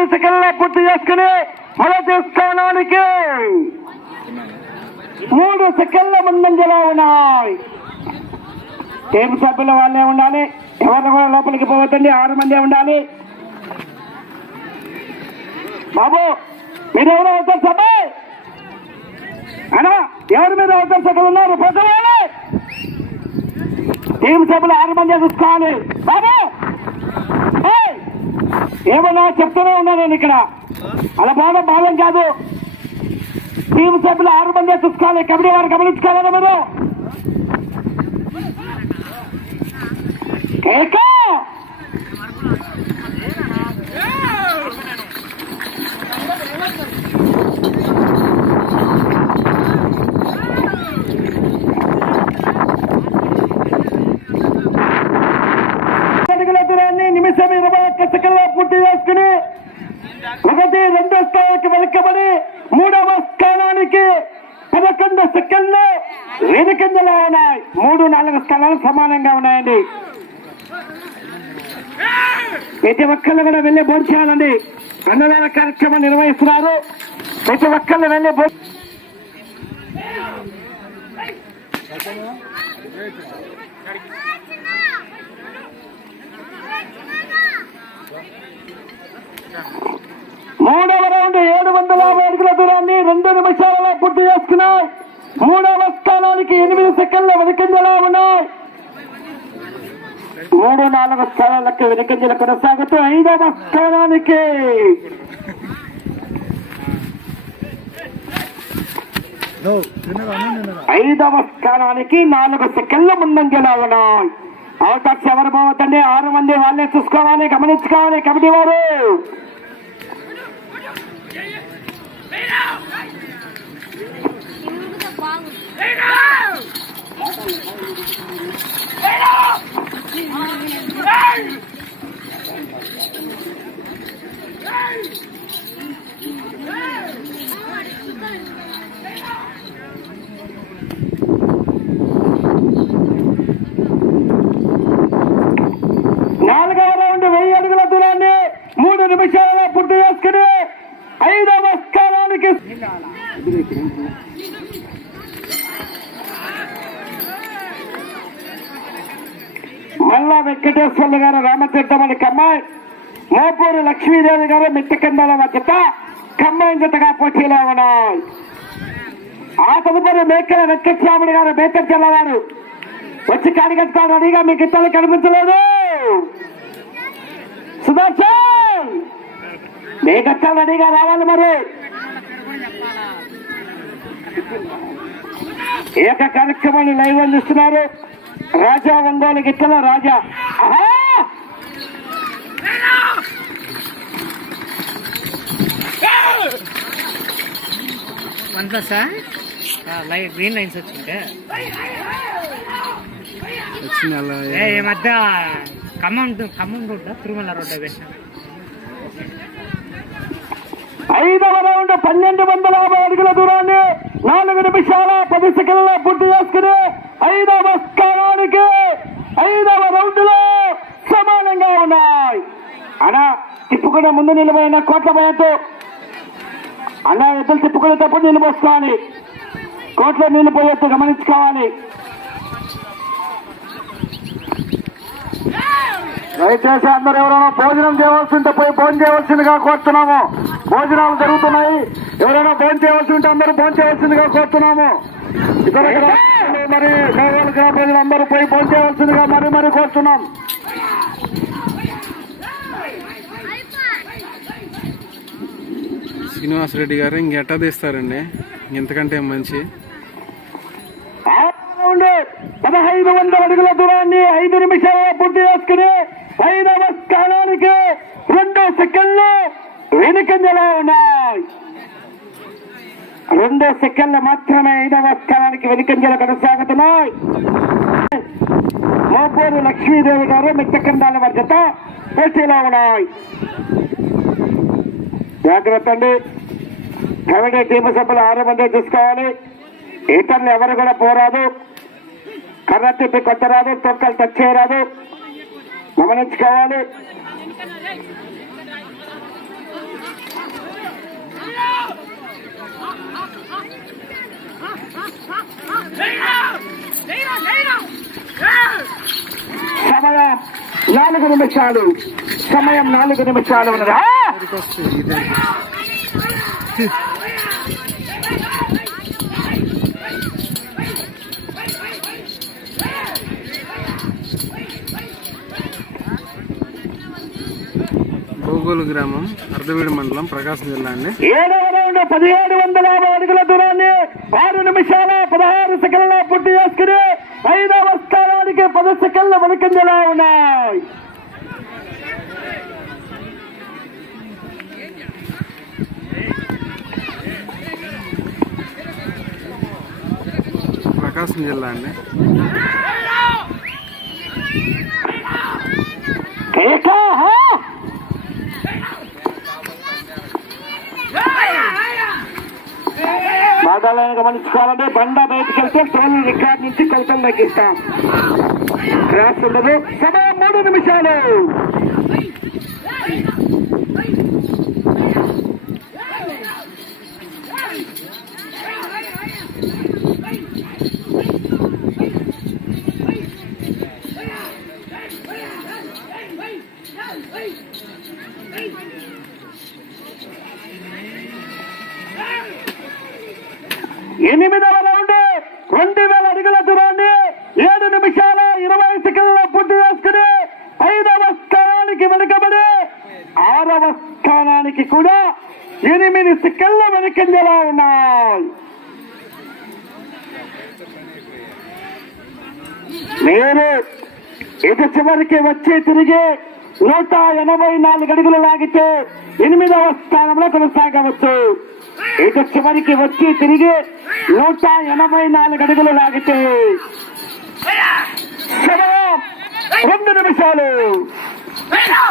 సెకండ్లో పూర్తి చేసుకుని మొదటి స్థానానికి మూడు సెకండ్ల ముందంజలో ఉన్నాయి. టీం సభ్యుల వాళ్ళే ఉండాలి. ఎవరిని కూడా లోపలికి పోవద్దండి. ఆరు మంది ఉండాలి. బాబు మీరు ఎవరు అవుతారు సభ అనా ఎవరి మీద అవుతారు సభలు ఉన్నారు? పోతావాలి టీం సభ్యులు ఆరు మంది చూసుకోవాలి. బాబు! ఏమన్నా చెప్తూనే ఉన్నా నేను ఇక్కడ. అలా బాగా బాధం కాదు. టీం సభ్యులు ఆరు మంది చూసుకోవాలి. కబడ్డీ వారు గమనించుకోవాలి మీరు కేక అడుగుల దూరాన్ని నిమిషం ఇరవై పూర్తి చేసుకుని ఒకటి రెండో స్థానానికి వెనుకబడి మూడవ స్థానానికి పదకొండు సెకండ్లు వెనుకంజలో ఉన్నాయి. మూడు నాలుగు స్థానాలు సమానంగా ఉన్నాయండి. ప్రతి ఒక్కళ్ళు కూడా వెళ్ళి భోజనం చేయాలండి. అన్నదాన కార్యక్రమం నిర్వహిస్తున్నారు. ప్రతి ఒక్కళ్ళు వెళ్ళి భోజనం మూడవ రౌండ్ ఏడు వందల యాభై అడుగుల దూరాన్ని రెండు నిమిషాలలో పూర్తి చేసుకున్నాయి. మూడవ స్థానానికి ఎనిమిది సెకండ్ల వెనుకంజలా ఉన్నాయి. మూడు నాలుగు స్థానాలకు వెనుకంజల కొనసాగుతూ ఐదవ స్థానానికి. ఐదవ స్థానానికి నాలుగు సెకండ్ల ముందంజలా ఉన్నాయి. అవకాశం ఎవరు పోవద్దండి? ఆరు మంది వాళ్ళే చూసుకోవాలి గమనించుకోవాలి కమిటీ వారు. Hey రౌండ్ వెయ్యి అడుగుల దూరాన్ని మూడు నిమిషాలలో పూర్తి చేసుకుని ఐదవ స్థానానికి మల్లా వెంకటేశ్వర్లు గారు రామతీర్థమని కమ్మాయి మోపూరు లక్ష్మీదేవి గారు మిట్టకందాల మధ్యత కమ్మాయి జతగా పోటీలో ఉన్నాయి. ఆ తదుపరి మేకల వెంకటస్వాముడు గారు మేకర్ జిల్లా వారు వచ్చి కాడిగట్టుకోవాలి అడిగా మీకు ఇతరులు కనిపించలేదు. సుదర్శన్! మేకత్తా రెడీగా రావాలి మరి. ఏక కార్యక్రమాన్ని లైవ్ అందిస్తున్నారు రాజా? ఒంగోలు గిట్టల రాజా! One plus line green lines వచ్చింటే ఏ ఈ మధ్య ఖమ్మం ఖమ్మం రోడ్డు? తిరుమల రోడ్డు పెట్టిన ఐదవ రౌండ్ పన్నెండు వందల యాభై అడుగుల దూరాన్ని నాలుగు నిమిషాల పది సెకండ్ల పూర్తి చేసుకుని ఐదవ స్థానానికి ఐదవ రౌండ్లో సమానంగా ఉన్నాయి. అనా తిప్పుకునే ముందు నిలబడిన కోట్ల భయంతో. అన్నా ఎద్దులు తిప్పుకునేటప్పుడు నీళ్ళు పోసుకోవాలి. కోట్లో నీళ్ళు పోయేట్టు గమనించుకోవాలి. దయచేసి అందరు ఎవరైనా భోజనం చేయవలసింటే పోయి భోజనం చేయవలసిందిగా కోరుతున్నాము. భోజనాలు జరుగుతున్నాయి. ఎవరైనా భోజనం చేయవలసి ఉంటే అందరూ భోజనం చేయవలసిందిగా కోరుతున్నాము. ఇతర మరి మేఘాల గ్రామ ప్రజలు అందరూ పోయి భోజనం చేయవలసిందిగా మరి మరి కోరుతున్నాం. శ్రీనివాసరెడ్డి గారు ఇంకెట్టా తీస్తారండి? ఇంతకంటే మంచి. పదహైదు వందల అడుగుల దూరాన్ని ఐదు నిమిషాల్లో పూర్తి చేసుకుని ఐదవ స్థానానికి రెండు సెకండ్లు వెనుకంజలో ఉన్నాయి. రెండు సెకండ్లు మాత్రమే ఐదవ స్థానానికి వెనుకంజలు కొనసాగుతున్నాయి. మోపూరు లక్ష్మీదేవి గారు మిట్టకండాల మధ్యత పోటీలో ఉన్నాయి. జాగ్రత్త అండి. కమిటీ టీము సభ్యులు ఆరు మంది చూసుకోవాలి. ఇతరులు ఎవరు కూడా పోరాదు. కర్ర తిప్పి కొట్టరాదు తొక్కలు టచ్ చేయరాదు గమనించుకోవాలి. నాలుగు నిమిషాలు. సమయం నాలుగు నిమిషాలు ఉన్నది. గోగోలు గ్రామం అర్ధవీడు మండలం ప్రకాశం జిల్లా అండి పదిహేడు వందల యాభై అడుగుల దూరాన్ని ఆరు నిమిషాల పదహారు సెకండ్ల పూర్తి చేసుకుని ఐదవ స్థానానికి పది సెకండ్ల వెనుకంజలా ఉన్నాయి. ప్రకాశం జిల్లా అండి. ఏకా గమనించుకోవాలంటే బండ బయటకు వెళ్తే టోల్ రికార్డ్ నుంచి కొలతలు తగ్గిస్తాం. క్రాస్ ఉండదు. సమయం మూడు నిమిషాలు. ఎనిమిదవ రౌండ్ రెండు వేల అడుగుల దూరాన్ని ఏడు నిమిషాల ఇరవై సెకండ్ల పూర్తి చేసుకుని ఐదవ స్థానానికి వెనుకబడి ఆరవ స్థానానికి కూడా ఎనిమిది సెకండ్ల వెనుకంజలా ఉన్నాయి. మీరు ఇది చివరికి వచ్చి తిరిగి నూట ఎనభై నాలుగు అడుగులు లాగితే ఎనిమిదవ స్థానంలో కొనసాగవచ్చు. ఇటు చివరికి వచ్చి తిరిగి నూట ఎనభై నాలుగు అడుగులు లాగితే రెండు నిమిషాలు.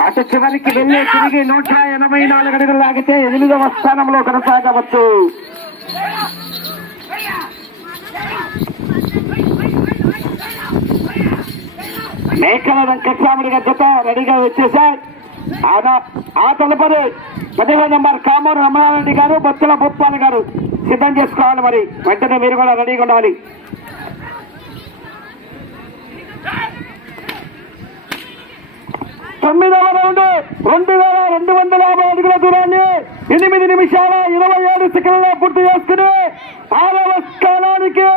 అటు చివరికి వెళ్ళి తిరిగి నూట ఎనభై నాలుగు అడుగులు లాగితే ఎనిమిదవ స్థానంలో కొనసాగవచ్చు. మేకల వెంకటరాముడి గద్దతో రెడీగా వచ్చేసారు ఆ తదుపరి పదిహేను నెంబర్ కామూరు రమణారెడ్డి గారు బొత్తుల భూపాల్ గారు సిద్ధం చేసుకోవాలి మరి. వెంటనే మీరు కూడా రెడీగా ఉండాలి. తొమ్మిదవ రౌండ్ రెండు వేల రెండు వందల యాభై అడుగుల దూరాన్ని ఎనిమిది నిమిషాల ఇరవై ఏడు సెకండ్ల పూర్తి చేసుకుని ఆరవ స్థానానికి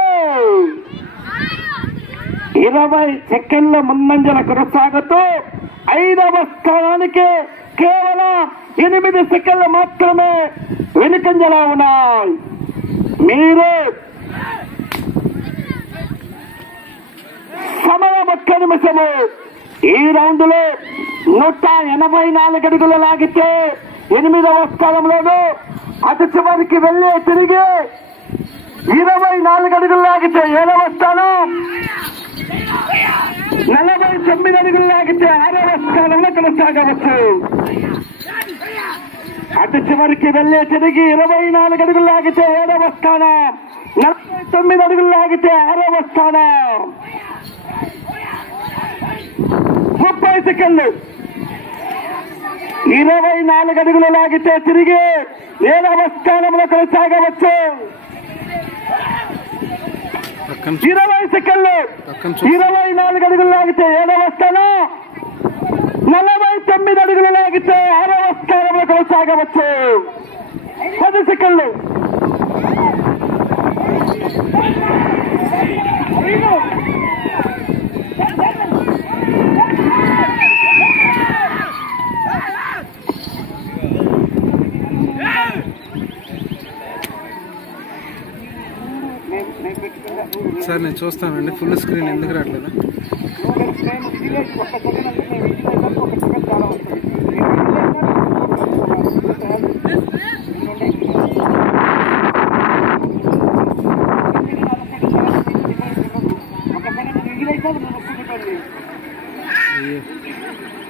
ఇరవై సెకండ్ల ముందంజల కొనసాగుతూ ఐదవ స్థానానికి కేవలం ఎనిమిది సెకండ్లు మాత్రమే వెనుకంజలా ఉన్నాయి. మీరు సమయం ఒక్క నిమిషము. ఈ రౌండ్లో నూట ఎనభై నాలుగు అడుగులు లాగితే ఎనిమిదవ స్థానంలోను అటు చివరికి వెళ్ళి తిరిగి ఇరవై నాలుగు అడుగులు లాగితే ఏడవ స్థానం. నలభై తొమ్మిది అడుగులు లాగితే ఆరవ స్థానంలో కొనసాగవచ్చు అటు చివరికి వెళ్ళే తిరిగి ఇరవై నాలుగు అడుగులు లాగితే ఏడవ స్థానం నలభై తొమ్మిది అడుగులు లాగితే ఆరవ స్థానం ముప్పై సెకండ్లు. ఇరవై నాలుగు అడుగులు లాగితే తిరిగి ఏడవ స్థానంలో కొనసాగవచ్చు. ఇరవై సెకండ్లు. ఇరవై నాలుగు అడుగులు లాగితే ఏడవ స్థానం. నలభై తొమ్మిది అడుగులు లాగితే ఆరవ స్థానంలో కొనసాగవచ్చు. పది సెకండ్లు. చూస్తానండి ఫుల్ స్క్రీన్ ఎందుకు రావట్లేదు Yeah.